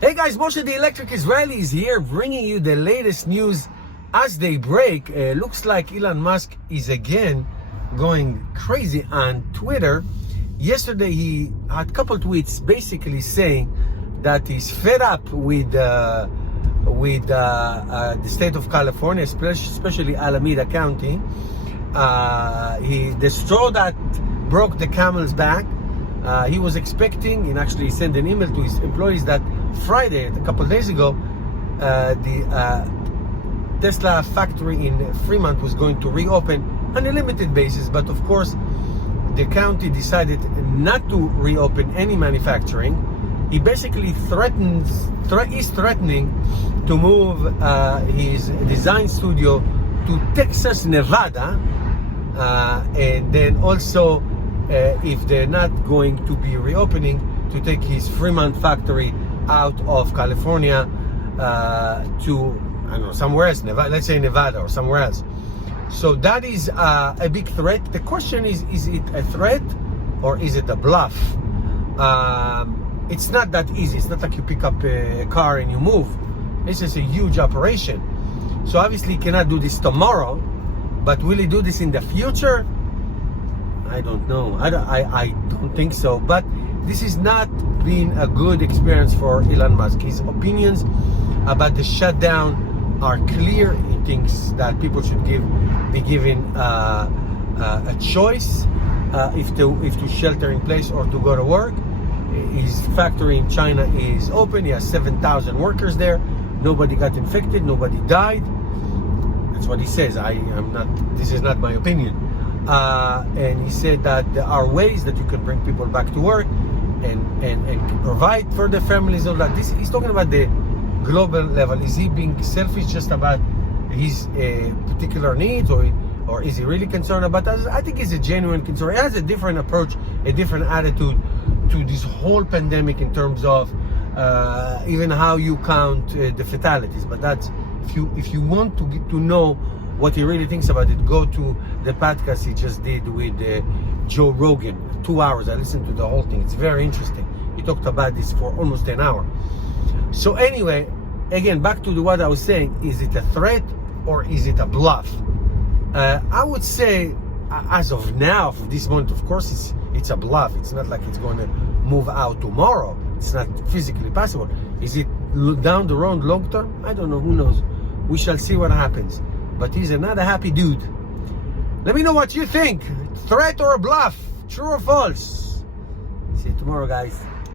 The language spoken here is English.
Hey guys, Moshe the Electric Israeli is here, bringing you the latest news as they break. Looks like Elon Musk is again going crazy on Twitter. Yesterday he had a couple tweets basically saying that he's fed up with the state of California, especially Alameda County. The straw that broke the camel's back. He was expecting, and actually sent an email to his employees that Friday, a couple of days ago, the Tesla factory in Fremont was going to reopen on a limited basis. But of course, the county decided not to reopen any manufacturing. He basically is threatening to move his design studio to Texas, Nevada, and then also, if they're not going to be reopening, to take his Fremont factory out of California to, I don't know, somewhere else, Nevada, let's say Nevada or somewhere else. So that is a big threat. The question is it a threat or is it a bluff? It's not that easy. It's not like you pick up a car and you move. This is a huge operation. So obviously he cannot do this tomorrow, but will he do this in the future? I don't know. I don't think so. But this has not been a good experience for Elon Musk. His opinions about the shutdown are clear. He thinks that people should be given a choice if to shelter in place or to go to work. His factory in China is open. He has 7,000 workers there. Nobody got infected. Nobody died. That's what he says. This is not my opinion. And he said that there are ways that you can bring people back to work and provide for their families. All that. He's talking about the global level. Is he being selfish just about his particular needs, or is he really concerned about that? I think it's a genuine concern. He has a different approach, a different attitude to this whole pandemic in terms of even how you count the fatalities. But that's, if you want to get to know what he really thinks about it, go to the podcast he just did with Joe Rogan. 2 hours. I listened to the whole thing. It's very interesting. He talked about this for almost an hour. So anyway, again, back to what I was saying. Is it a threat or is it a bluff? I would say, as of now, for this moment, of course, it's a bluff. It's not like it's going to move out tomorrow. It's not physically possible. Is it down the road long term? I don't know. Who knows? We shall see what happens. But he's not a happy dude. Let me know what you think. Threat or a bluff? True or false? See you tomorrow, guys.